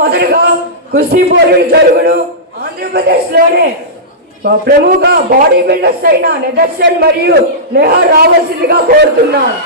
మొదటగా కుస్తీ పోటీలు జరుగును. ఆంధ్రప్రదేశ్లోనే ప్రముఖ బాడీ బిల్డర్స్ అయిన నిదర్శన్ మరియు నేహా రావాల్సిందిగా కోరుతున్నాను.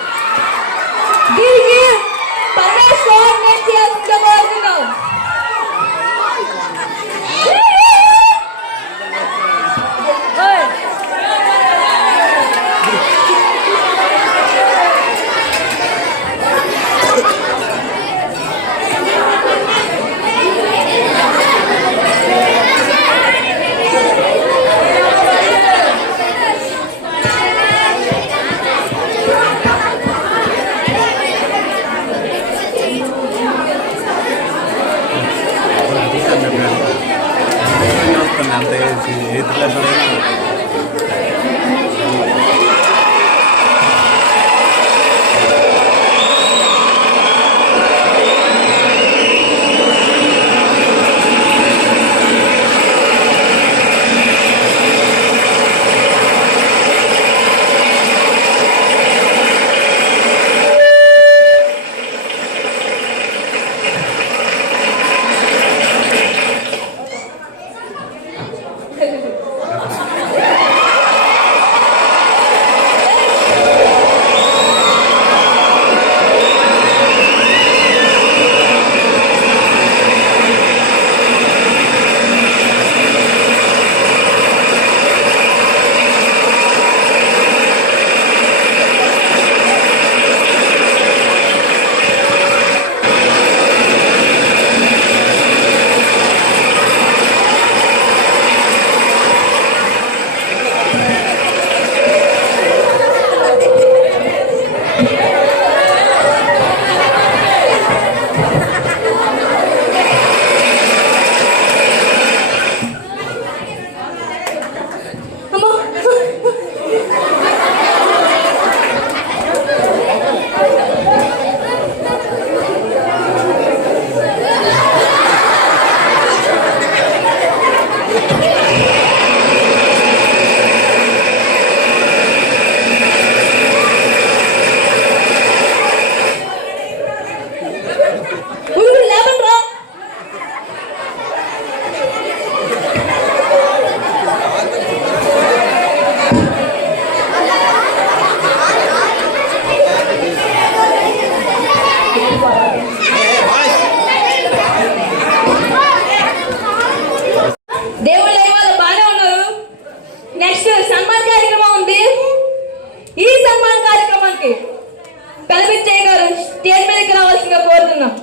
కల్పించే గారు స్టేజ్ మీదకి రావాల్సిందిగా కోరుతున్నాం.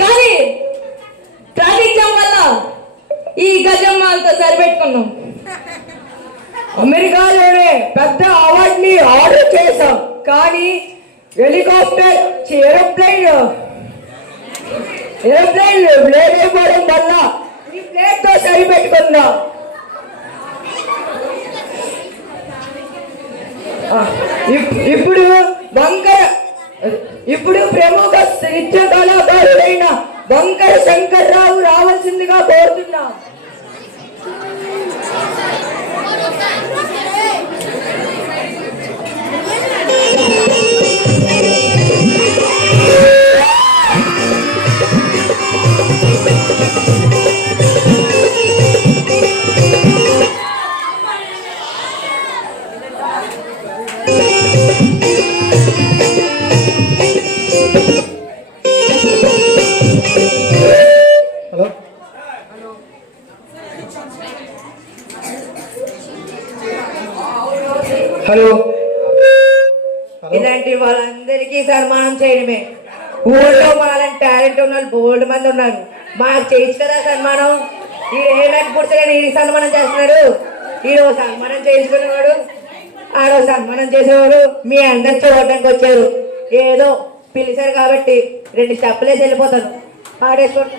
కానీ ట్రాఫిక్ జామ్ వల్ల ఈ గజమాలతో సరిపెట్టుకున్నాం. అమెరికాలోనే పెద్ద అవార్డుని ఆర్డర్ చేశాం, కానీ హెలికాప్టర్ ఏరోప్లేన్ లేకపోవడం వల్ల ఈ ప్లేట్ తో సరిపెట్టుకున్నాం. ఇప్పుడు ప్రముఖ నృత్య కళాకారుడైన వంకర శంకర్రావు రావాల్సిందిగా కోరుతున్నాం. హలో, ఇలాంటి వాళ్ళందరికీ సన్మానం చేయడమే. ఊళ్ళో మాలాంటి టాలెంట్ ఉన్న వాళ్ళు బోల్డ్ మంది ఉన్నారు. మాకు చేయొచ్చు కదా సన్మానం. ఈ ఏళ్ళకి పుడితే ఈ సన్మానం చేస్తున్నారు. ఈరోజు సన్మానం చేసుకునేవాడు, ఆరో సన్మానం చేసేవాడు మీ అందరు చూడడానికి వచ్చారు. ఏదో పిలిచారు కాబట్టి 2 చెప్పలేసి వెళ్ళిపోతాను. పాడేసుకోండి.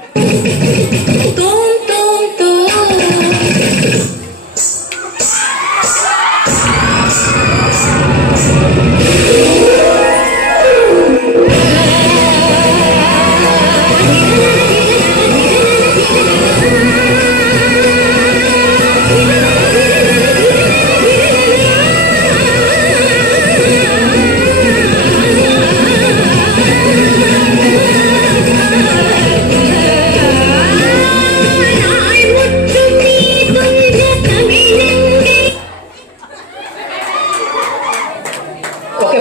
ఓకే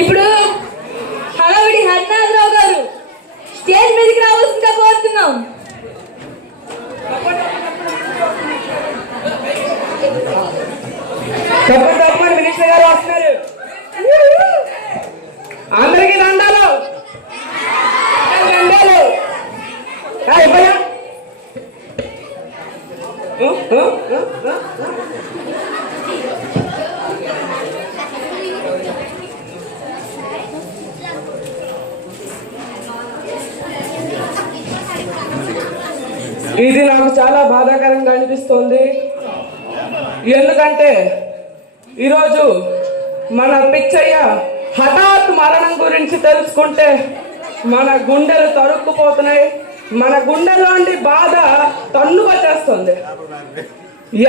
ఇప్పుడు హడావిడి హరినాథరావు గారు స్టేజ్ మీదకి రావాల్సిందిగా కోరుతున్నాం. తప్పని మినిస్టర్ గారు వస్తున్నారు. అందరికీ దండాలు దండాలు. ఇవ్వయా ఇది నాకు చాలా బాధాకరంగా అనిపిస్తోంది. ఎందుకంటే ఈరోజు మన పిచ్చయ్య హఠాత్ మరణం గురించి తెలుసుకుంటే మన గుండెలు తరుక్కుపోతున్నాయి. మన గుండెలోని బాధ తన్నుకొచ్చేస్తుంది.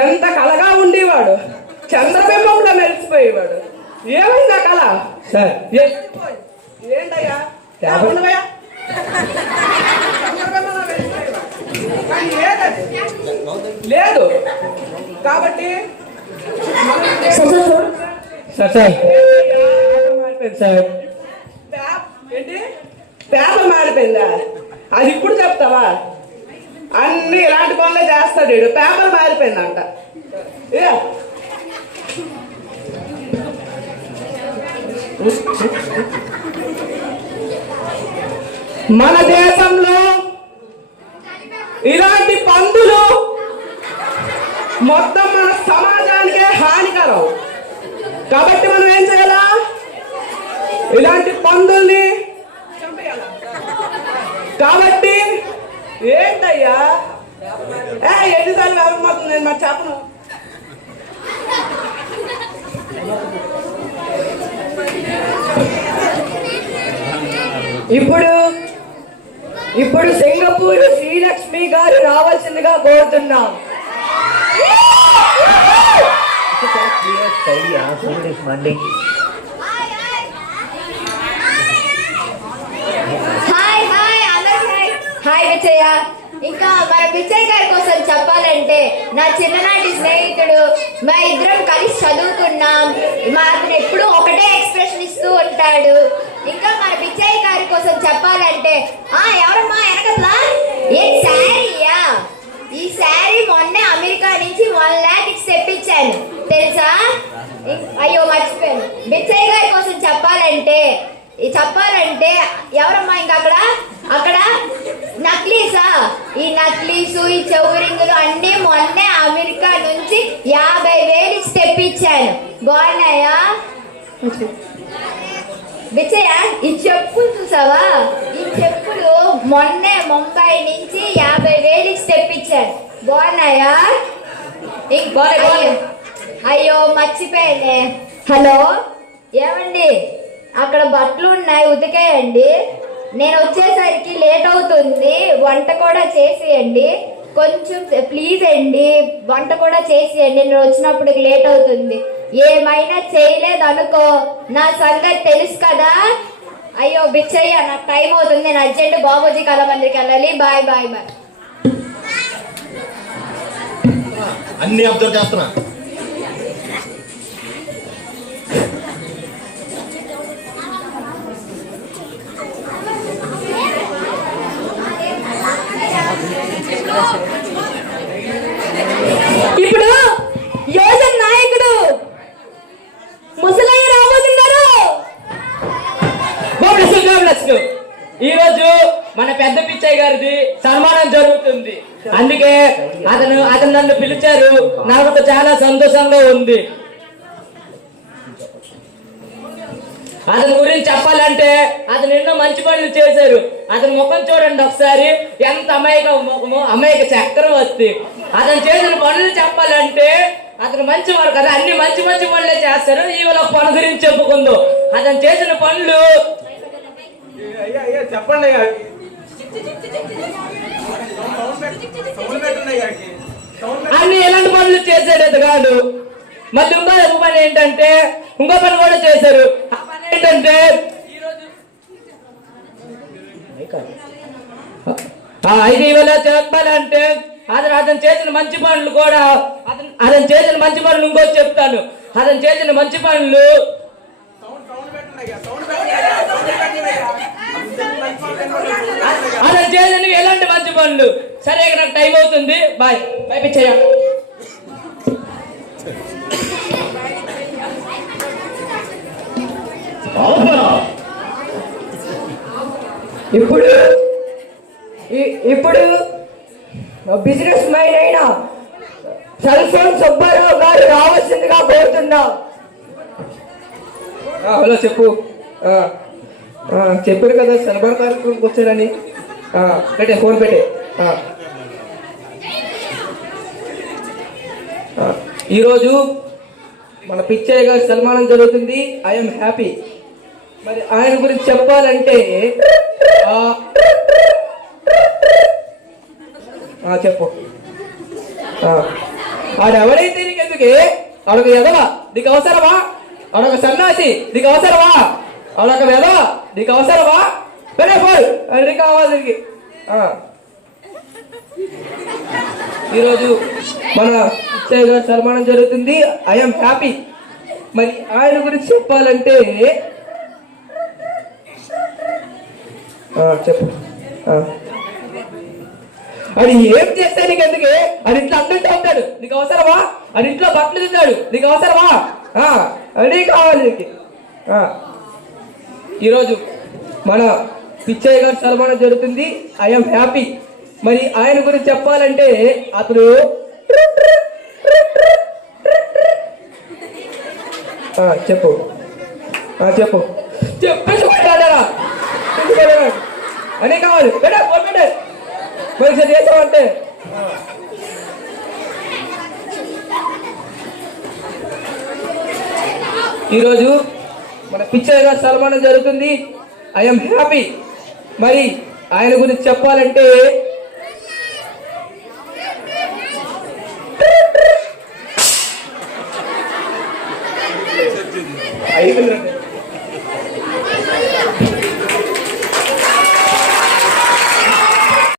ఎంత కలగా ఉండేవాడు, చంద్రబింబంలో మెరిసిపోయేవాడు. ఏమైందా కళ? ఏంటయ్యా ఉండవయ్యా? లేదు కాబట్టి ఏంటి పేపర్ మారిపోయిందా? అది ఇప్పుడు చెప్తావా? అన్ని ఇలాంటి పనులే చేస్తాడు వీడు. పేపర్ మారిపోయిందంట. మన దేశంలో ఇలాంటి పందులు మొత్తం మన సమాజానికే హానికరం. కాబట్టి మనం ఏం చేయాలా? ఇలాంటి పందుల్ని చంపేయాలా? కాబట్టి ఏంటయ్యా ఎన్నిసార్లు అవ్వబోతుంది? నేను మరి చెప్పను. ఇప్పుడు సింగపూర్ శ్రీలక్ష్మి గారు రావాల్సిందిగా కోరుతున్నాం. హాయ్ విజయ. ఇంకా మన పిచ్చయ్య గారి కోసం చెప్పాలంటే నా చిన్ననాటి స్నేహితుడు, మా ఇద్దరం కలిసి చదువుకున్నాం. మాకు ఎప్పుడు ఒకటే ఎక్స్ప్రెషన్ ఇస్తూ ఉంటాడు. ఇంకా మన పిచ్చయ్య గారి కోసం చెప్పాలంటే ఎవరమ్మా వెనకట్లా? ఏ శారీయా? ఈ శారీ మొన్నే అమెరికా నుంచి 1 lakh ఇచ్చి తెప్పించాను తెలుసా? అయ్యో మర్చిపోయాను. పిచ్చయ్య గారి కోసం చెప్పాలంటే ఎవరమ్మా ఇంకా అక్కడ నక్లీసా? ఈ నక్లీసు, ఈ చెవురింగులు అన్ని మొన్నే అమెరికా నుంచి 50,000 ఇచ్చి తెప్పించాను. బాగున్నాయా బిచ్చయ్య? ఈ చెప్పులు చూసావా? ఈ చెప్పులు మొన్నే ముంబై నుంచి 50,000 ఇచ్చి తెప్పించాను. బాగున్నాయా? అయ్యో మర్చిపోయానే. హలో ఏమండి, అక్కడ బట్టలు ఉన్నాయి, ఉతికేయండి. నేను వచ్చేసరికి లేట్ అవుతుంది. వంట కూడా చేసేయండి కొంచెం ప్లీజ్ అండి. వంట కూడా చేసేయండి, నేను వచ్చినప్పుడు లేట్ అవుతుంది. ఏమైనా చేయలేదు అనుకో, నా సంగతి తెలుసు కదా. అయ్యో బిచ్చయ్య, నాకు టైం అవుతుంది. నేను అర్జెంట్ బాబోజీ కళామందిరికి వెళ్ళాలి. Bye bye bye. అన్ని అబ్జర్వ్ చేస్తున్నా. ఇప్పుడు యోజన నాయకుడు అందుకే అతను నన్ను పిలిచారు. నాకు చాలా సంతోషంగా ఉంది. అతని గురించి చెప్పాలంటే అతను ఎన్నో మంచి పనులు చేశారు. అతని ముఖం చూడండి ఒకసారి, ఎంత అమాయక ముఖము, అమాయక చక్రవర్తి. అతను చేసిన పనులు చెప్పాలంటే అతను మంచివారు కదా, అన్ని మంచి మంచి పనులే చేస్తారు. ఇవాళ పని గురించి చెప్పుకుందాం. అతను చేసిన పనులు చెప్పండి. అన్ని ఎలాంటి పనులు చేశాడు కాదు. మళ్ళీ ఇంకో పని ఏంటంటే ఇంకో పని కూడా చేశారు. ఆ పని ఏంటంటే ఇది ఇవాళ చెప్పాలంటే అతను చేసిన మంచి పనులు కూడా అతను చేసిన మంచి పనులు ఇంకోటి చెప్తాను. అతను చేసిన మంచి పనులు అతను చేసిన ఎలాంటి మంచి పనులు. సరే ఇక నాకు టైం అవుతుంది. Bye bye Picchayya. ఇప్పుడు బిజినెస్ మైన్ అయిన సల్ఫోన్ సుబ్బారావు గారు రావాల్సిందిగా కోరుతున్నాం. హలో చెప్పు. చెప్పారు కదా సల్మాన్ కార్యక్రమం వచ్చారని. పెట్టే ఫోన్ పెట్టే. ఈరోజు మన పిచ్చయ్య గారి సన్మానం జరుగుతుంది. I'm happy. మరి ఆయన గురించి చెప్పాలంటే చెప్పు. ఆడెవడైతే నీకు ఎందుకే? ఆడొక ఎదవ నీకు అవసరమా? ఆడొక సన్నాసి నీకు అవసరమా? ఆడొక ఎదవ నీకు అవసరమా? సరే పోయి అది కావాలి దీనికి. ఈరోజు మన పిచ్చయ్య గారి సన్మానం జరుగుతుంది. I'm happy. మరి ఆయన గురించి చెప్పాలంటే చెప్పు. అది ఏం చేస్తే నీకు ఎందుకే? అది ఇంట్లో అన్నింటూ ఉంటాడు నీకు అవసరమా? అది ఇంట్లో బట్టలు తిన్నాడు నీకు అవసరమా? అది కావాలి నీకు. ఈరోజు మన పిచ్చయ్య గారి సన్మానం జరుగుతుంది. I'm happy. మరి ఆయన గురించి చెప్పాలంటే అతను చెప్పు చెప్పు చెప్పేసి మాట్లాడారా అని కావాలి. పెట్టే పరీక్ష చేసామంటే ఈరోజు మన పిచ్చయ్య గారి సన్మానం జరుగుతుంది. I'm happy. మరి ఆయన గురించి చెప్పాలంటే